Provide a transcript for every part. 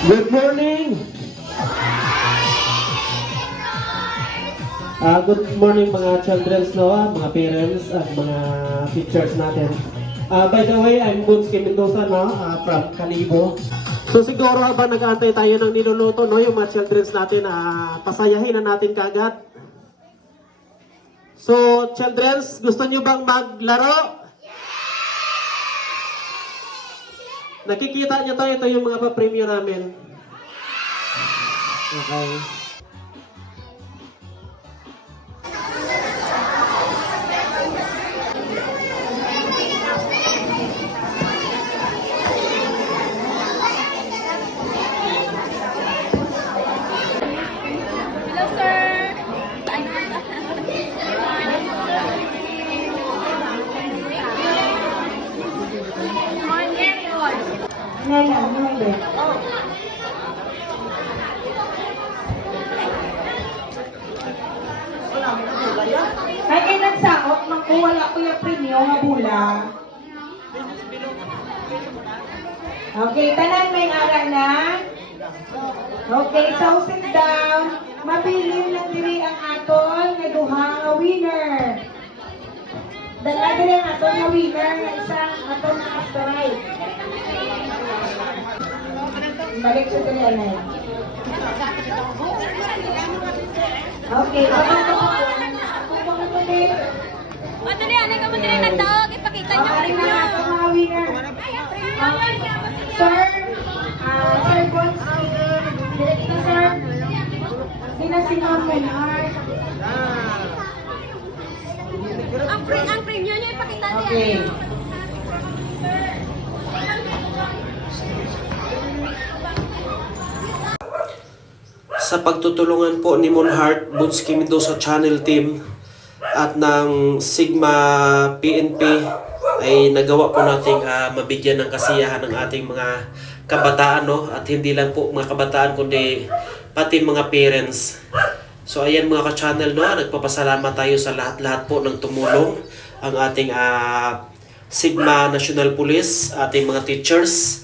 Good morning! Good morning mga children, mga parents at mga teachers natin. By the way, I'm Bunski Mendoza from Calibo. So siguro habang nag-aantay tayo ng niluluto, yung mga children natin, pasayahin na natin kagad. So children, gusto nyo bang maglaro? Nakikita nyo to, ito yung mga pa-premyo namin. Okay. Hello, sir. Ay, kay nagsaot, wala ko yung premyo nga bula. Okay, tanan may ara na. Okay, so sit down. Mabilin lang diri ang atol nga duha nga winner. Dala diri ang atol nga winner nga isang atol nga asteroid. Balik sa diri anay. Okay, Madali, ano ka madali nagdaog? Ipakita niyo ang premyo. mga winner. Sir, Sir Gonski, Director Sir, Sinasinon Menard. Ang premyo niyo ipakita niyo. Okay. Sa pagtutulungan po ni Monheart Bunski Mendoza Channel Team at ng Sigma PNP ay nagawa po nating mabigyan ng kasiyahan ng ating mga kabataan, at hindi lang po mga kabataan kundi pati mga parents. So ayan mga ka-channel, nagpapasalamat tayo sa lahat-lahat po ng tumulong, ang ating Sigma National Police, ating mga teachers,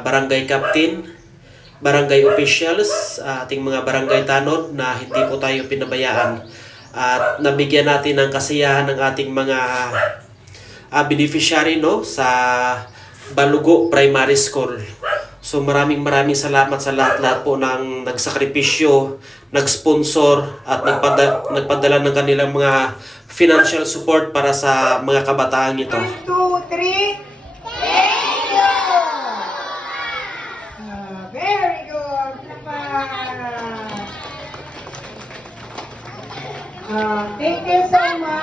barangay captain, barangay officials, ating mga barangay tanod na hindi po tayo pinabayaan at nabigyan natin ng kasiyahan ng ating mga beneficiary sa Balugo Primary School. So maraming salamat sa lahat-lahat po ng nagsakripisyo, nag-sponsor at nagpadala ng kanilang mga financial support para sa mga kabataan ito. 1, 2, 3. Very good. Thank you so much.